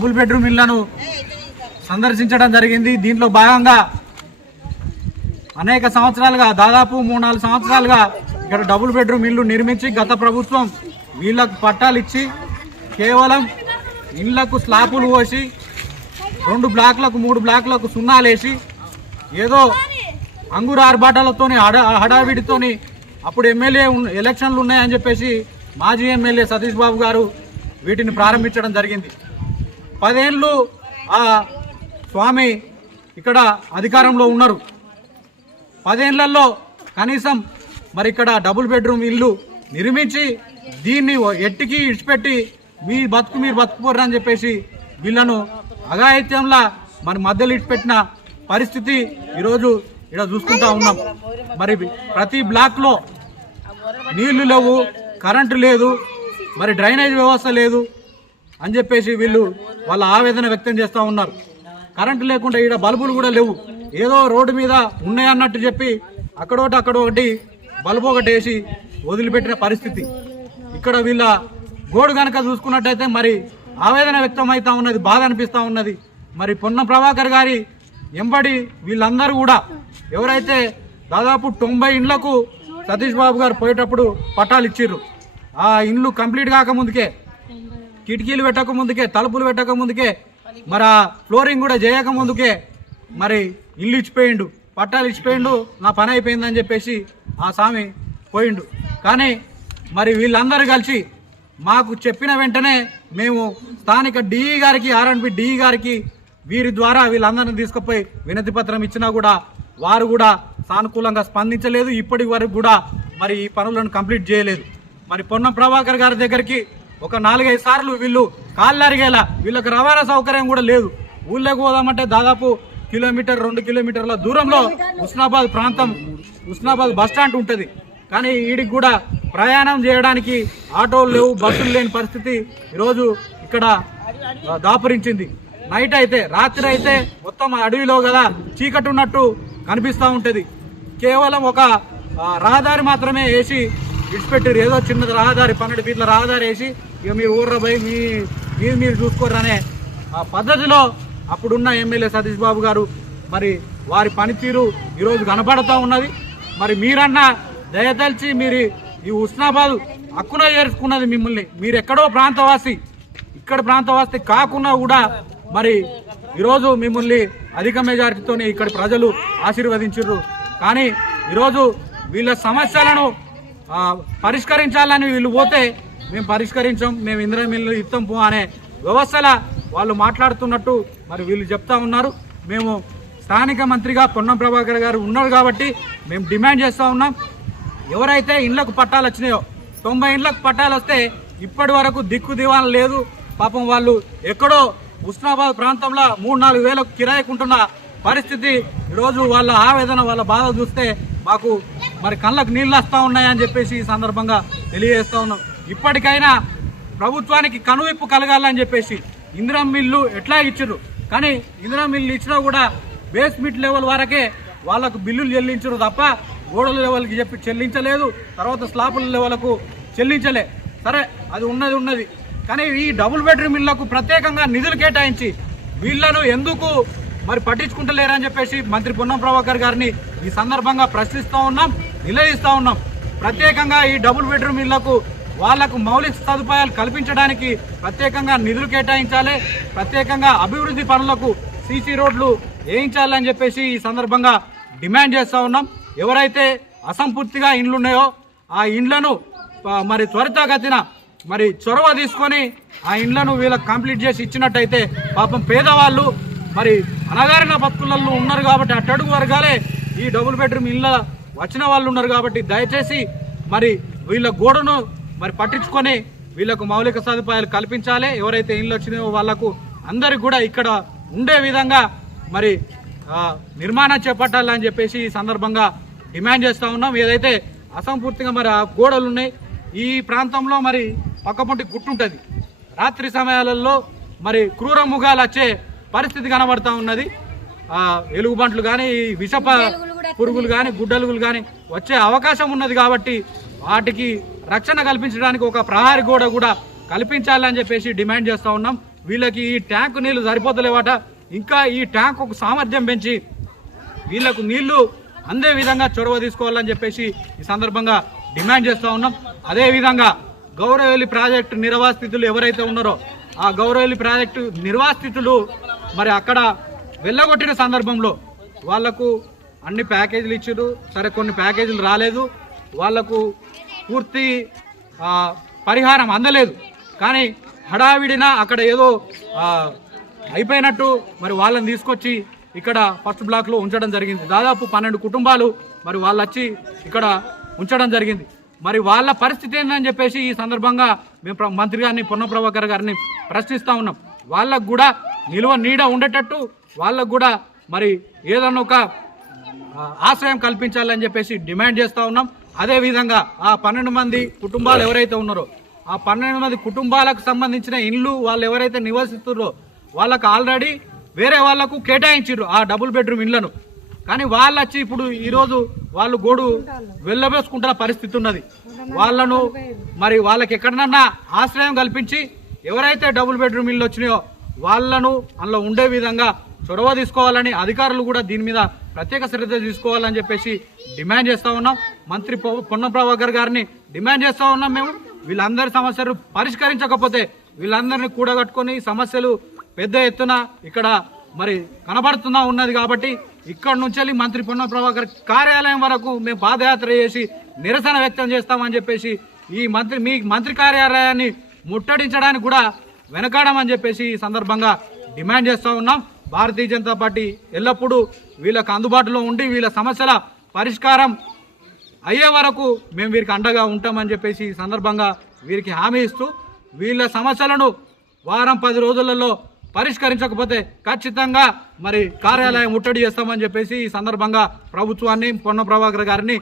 Double bedroom ఇళ్ళను సందర్శించడం జరిగింది. దీంట్లో భాగంగా అనేక సంవత్సరాలుగా దాదాపు మూడు నాలుగు సంవత్సరాలుగా ఇక్కడ డబుల్ బెడ్రూమ్ ఇల్లు నిర్మించి గత ప్రభుత్వం వీళ్ళకు పట్టాలు ఇచ్చి కేవలం ఇళ్ళకు స్లాపులు పోసి రెండు బ్లాక్లకు మూడు బ్లాక్లకు సున్నాలేసి ఏదో అంగుర ఆర్భాటాలతోని హడ హడావిడితోని అప్పుడు ఎమ్మెల్యే ఎలక్షన్లు ఉన్నాయని చెప్పేసి మాజీ ఎమ్మెల్యే సతీష్ బాబు గారు వీటిని ప్రారంభించడం జరిగింది. పదేళ్ళు ఆ స్వామి ఇక్కడ అధికారంలో ఉన్నారు. పదేళ్ళలో కనీసం మరి ఇక్కడ డబుల్ బెడ్రూమ్ ఇల్లు నిర్మించి దీన్ని ఎట్టికి ఇడిచిపెట్టి మీ బతుకు మీరు బతుకుపోర్రు అని చెప్పేసి వీళ్ళను అఘాయిత్యంలా మరి మధ్యలో ఇడిచిపెట్టిన పరిస్థితి ఈరోజు ఇక్కడ చూసుకుంటా ఉన్నాం. మరి ప్రతి బ్లాక్లో నీళ్ళు లేవు కరెంటు లేదు మరి డ్రైనేజ్ వ్యవస్థ లేదు. అని చెప్పేసి వీళ్ళు వాళ్ళ ఆవేదన వ్యక్తం చేస్తూ ఉన్నారు. కరెంటు లేకుండా ఈడ బల్బులు కూడా లేవు. ఏదో రోడ్డు మీద ఉన్నాయన్నట్టు చెప్పి అక్కడోటి అక్కడోటి బల్బు ఒకటి వేసి వదిలిపెట్టిన పరిస్థితి. ఇక్కడ వీళ్ళ గోడు కనుక చూసుకున్నట్టయితే మరి ఆవేదన వ్యక్తం అవుతూ ఉన్నది బాధ అనిపిస్తూ ఉన్నది. మరి పొన్న ప్రభాకర్ గారి ఎంబడి వీళ్ళందరూ కూడా ఎవరైతే దాదాపు తొంభై ఇండ్లకు సతీష్ బాబు గారు పోయేటప్పుడు పట్టాలు ఇచ్చిర్రు. ఆ ఇండ్లు కంప్లీట్ కాకముందుకే కిటికీలు పెట్టక ముందుకే తలుపులు పెట్టక ముందుకే మరి ఫ్లోరింగ్ కూడా చేయక ముందుకే మరి ఇల్లు ఇచ్చిపోయిండు పట్టాలు ఇచ్చిపోయిండు నా పని అయిపోయిందని చెప్పేసి ఆ స్వామి పోయిండు. కానీ మరి వీళ్ళందరూ కలిసి మాకు చెప్పిన వెంటనే మేము స్థానిక డిఈ గారికి ఆర్ఎన్బి డిఈ గారికి వీరి ద్వారా వీళ్ళందరిని తీసుకుపోయి వినతి పత్రం ఇచ్చినా కూడా వారు కూడా సానుకూలంగా స్పందించలేదు. ఇప్పటి వరకు కూడా మరి ఈ పనులను కంప్లీట్ చేయలేదు. మరి పొన్నం ప్రభాకర్ గారి దగ్గరికి ఒక నాలుగైదు సార్లు వీళ్ళు కాళ్ళు అరిగేలా వీళ్ళకి రవాణా సౌకర్యం కూడా లేదు. ఊళ్ళోకి పోదామంటే దాదాపు కిలోమీటర్ రెండు కిలోమీటర్ల దూరంలో ఉస్నాబాద్ ప్రాంతం ఉస్నాబాద్ బస్టాండ్ ఉంటుంది. కానీ వీడికి కూడా ప్రయాణం చేయడానికి ఆటోలు లేవు బస్సులు లేని పరిస్థితి ఈరోజు ఇక్కడ దాపురించింది. నైట్ అయితే రాత్రి అయితే మొత్తం అడవిలో కదా చీకటి ఉన్నట్టు కనిపిస్తూ ఉంటుంది. కేవలం ఒక రహదారి మాత్రమే వేసి విడిచిపెట్టారు ఏదో చిన్నది రహదారి పన్నెండు ఫీట్ల రహదారి వేసి ఇక మీరు ఊర్ర పోయి మీ మీరు మీరు చూసుకోరనే. ఆ పద్ధతిలో అప్పుడున్న ఎమ్మెల్యే సతీష్ బాబు గారు మరి వారి పనితీరు ఈరోజు కనపడుతూ ఉన్నది. మరి మీరన్నా దయతలిచి మీరు ఈ ఉస్నాబాద్ హక్కున చేరుకున్నది మిమ్మల్ని. మీరు ఎక్కడో ప్రాంతవాసి ఇక్కడ ప్రాంతవాసి కాకుండా కూడా మరి ఈరోజు మిమ్మల్ని అధిక మెజారిటీతోనే ఇక్కడ ప్రజలు ఆశీర్వదించారు కానీ ఈరోజు వీళ్ళ సమస్యలను పరిష్కరించాలని వీళ్ళు పోతే మేము పరిష్కరించాం మేము ఇందిరా మిల్లు ఇస్తాం పో అనే వ్యవస్థల వాళ్ళు మాట్లాడుతున్నట్టు మరి వీళ్ళు చెప్తా ఉన్నారు. మేము స్థానిక మంత్రిగా పొన్నం ప్రభాకర్ గారు ఉన్నారు కాబట్టి మేము డిమాండ్ చేస్తూ ఉన్నాం. ఎవరైతే ఇండ్లకు పట్టాలు వచ్చినాయో తొంభై ఇండ్లకు పట్టాలు వస్తే ఇప్పటి వరకు దిక్కు దివాన లేదు. పాపం వాళ్ళు ఎక్కడో ఉస్నాబాద్ ప్రాంతంలో మూడు నాలుగు వేలకు కిరాయకుంటున్న పరిస్థితి. ఈరోజు వాళ్ళ ఆవేదన వాళ్ళ బాధ చూస్తే మాకు మరి కళ్ళకు నీళ్ళు వస్తూ ఉన్నాయని చెప్పేసి ఈ సందర్భంగా తెలియజేస్తూ ఉన్నాం. ఇప్పటికైనా ప్రభుత్వానికి కనువిప్పు కలగాలని చెప్పేసి ఇందిరా మిల్లు ఎట్లా ఇచ్చారు? కానీ ఇందిరా మిల్లు ఇచ్చినా కూడా బేస్మెంట్ లెవెల్ వరకే వాళ్ళకు బిల్లులు చెల్లించరు తప్ప గోడల లెవెల్కి చెప్పి చెల్లించలేదు. తర్వాత స్లాపుల లెవెల్కు చెల్లించలే. సరే అది ఉన్నది ఉన్నది. కానీ ఈ డబుల్ బెడ్రూమ్ ఇళ్ళకు ప్రత్యేకంగా నిధులు కేటాయించి వీళ్ళను ఎందుకు మరి పట్టించుకుంటలేరని చెప్పేసి మంత్రి పొన్నం ప్రభాకర్ గారిని ఈ సందర్భంగా ప్రశ్నిస్తూ ఉన్నాం నిలదీస్తూ ఉన్నాం. ప్రత్యేకంగా ఈ డబుల్ బెడ్రూమ్ ఇళ్ళకు వాళ్ళకు మౌలిక సదుపాయాలు కల్పించడానికి ప్రత్యేకంగా నిధులు కేటాయించాలి ప్రత్యేకంగా అభివృద్ధి పనులకు సీసీ రోడ్లు వేయించాలని చెప్పేసి ఈ సందర్భంగా డిమాండ్ చేస్తూ ఉన్నాం. ఎవరైతే అసంపూర్తిగా ఇండ్లు ఉన్నాయో ఆ ఇండ్లను మరి త్వరితగతిన మరి చొరవ తీసుకొని ఆ ఇండ్లను వీళ్ళకి కంప్లీట్ చేసి ఇచ్చినట్టయితే పాపం పేదవాళ్ళు మరి అనగారిన భక్తులలో ఉన్నారు కాబట్టి అట్టడుగు వర్గాలే ఈ డబుల్ బెడ్రూమ్ ఇళ్ళ వచ్చిన వాళ్ళు ఉన్నారు కాబట్టి దయచేసి మరి వీళ్ళ గోడను మరి పట్టించుకొని వీళ్ళకు మౌలిక సదుపాయాలు కల్పించాలి. ఎవరైతే ఇళ్ళు వచ్చినాయో వాళ్ళకు అందరికి కూడా ఇక్కడ ఉండే విధంగా మరి నిర్మాణం చేపట్టాలని చెప్పేసి ఈ సందర్భంగా డిమాండ్ చేస్తూ ఉన్నాం. ఏదైతే అసంపూర్తిగా మరి ఆ గోడలు ఉన్నాయి ఈ ప్రాంతంలో మరి పక్కపొంటి గుట్టుంటుంది రాత్రి సమయాలలో మరి క్రూర ముగాలు వచ్చే పరిస్థితి కనబడతా ఉన్నది. ఆ ఎలుగుబంట్లు కానీ విష ప- పురుగులు కానీ గుడ్డలుగులు కానీ వచ్చే అవకాశం ఉన్నది కాబట్టి వాటికి రక్షణ కల్పించడానికి ఒక ప్రహారీ గోడ కూడా కల్పించాలని చెప్పేసి డిమాండ్ చేస్తూ ఉన్నాం. వీళ్ళకి ఈ ట్యాంకు నీళ్ళు సరిపోతలేవట. ఇంకా ఈ ట్యాంకు సామర్థ్యం పెంచి వీళ్ళకు నీళ్ళు అందే విధంగా చొరవ తీసుకోవాలని చెప్పేసి ఈ సందర్భంగా డిమాండ్ చేస్తూ ఉన్నాం. అదే విధంగా ప్రాజెక్టు నిర్వాసితులు ఎవరైతే ఉన్నారో ఆ గౌరవల్లి ప్రాజెక్టు నిర్వాసితులు మరి అక్కడ వెళ్ళగొట్టిన సందర్భంలో వాళ్ళకు అన్ని ప్యాకేజీలు ఇచ్చారు. సరే కొన్ని ప్యాకేజీలు రాలేదు. వాళ్ళకు పూర్తి పరిహారం అందలేదు. కానీ హడావిడిన అక్కడ ఏదో అయిపోయినట్టు మరి వాళ్ళని తీసుకొచ్చి ఇక్కడ ఫస్ట్ బ్లాక్లో ఉంచడం జరిగింది. దాదాపు పన్నెండు కుటుంబాలు మరి వాళ్ళు వచ్చి ఇక్కడ ఉంచడం జరిగింది. మరి వాళ్ళ పరిస్థితి ఏందని చెప్పేసి ఈ సందర్భంగా మేము మంత్రి గారిని పొన్నప్రభాకర్ గారిని ప్రశ్నిస్తూ ఉన్నాం. వాళ్ళకు కూడా నిలువ నీడ ఉండేటట్టు వాళ్ళకు కూడా మరి ఏదన్నా ఒక ఆశ్రయం కల్పించాలని చెప్పేసి డిమాండ్ చేస్తూ ఉన్నాం. అదేవిధంగా ఆ పన్నెండు మంది కుటుంబాలు ఎవరైతే ఉన్నారో ఆ పన్నెండు మంది కుటుంబాలకు సంబంధించిన ఇల్లు వాళ్ళు ఎవరైతే నివసిస్తున్నారో వాళ్ళకు ఆల్రెడీ వేరే వాళ్ళకు కేటాయించారు ఆ డబుల్ బెడ్రూమ్ ఇళ్ళను కానీ వాళ్ళు వచ్చి ఇప్పుడు ఈరోజు వాళ్ళు గోడు వెళ్ళబోసుకుంటున్న పరిస్థితి ఉన్నది. వాళ్ళను మరి వాళ్ళకి ఎక్కడనన్నా ఆశ్రయం కల్పించి ఎవరైతే డబుల్ బెడ్రూమ్ ఇల్లు వచ్చినాయో వాళ్ళను అందులో ఉండే విధంగా చొరవ తీసుకోవాలని అధికారులు కూడా దీని మీద ప్రత్యేక శ్రద్ధ తీసుకోవాలని చెప్పేసి డిమాండ్ చేస్తా ఉన్నాం. మంత్రి పొ- పొన్న ప్రభాకర్ గారిని డిమాండ్ చేస్తా ఉన్నాం మేము. వీళ్ళందరి సమస్యలు పరిష్కరించకపోతే వీళ్ళందరినీ కూడగట్టుకొని సమస్యలు పెద్ద ఎత్తున ఇక్కడ మరి కనబడుతున్నా ఉన్నది కాబట్టి ఇక్కడ నుంచి వెళ్ళి మంత్రి పొన్న ప్రభాకర్ కార్యాలయం వరకు మేము పాదయాత్ర చేసి నిరసన వ్యక్తం చేస్తామని చెప్పేసి ఈ మంత్రి మీ మంత్రి కార్యాలయాన్ని ముట్టడించడానికి కూడా వెనకాడమని చెప్పేసి ఈ సందర్భంగా డిమాండ్ చేస్తూ ఉన్నాం. భారతీయ జనతా పార్టీ ఎల్లప్పుడూ వీళ్ళకు అందుబాటులో ఉండి వీళ్ళ సమస్యల పరిష్కారం అయ్యే వరకు మేము వీరికి అండగా ఉంటామని చెప్పేసి ఈ సందర్భంగా వీరికి హామీ ఇస్తూ వీళ్ళ సమస్యలను వారం పది రోజులలో పరిష్కరించకపోతే ఖచ్చితంగా మరి కార్యాలయం ముట్టడి చేస్తామని చెప్పేసి ఈ సందర్భంగా ప్రభుత్వాన్ని పొన్న ప్రభాకర్ గారిని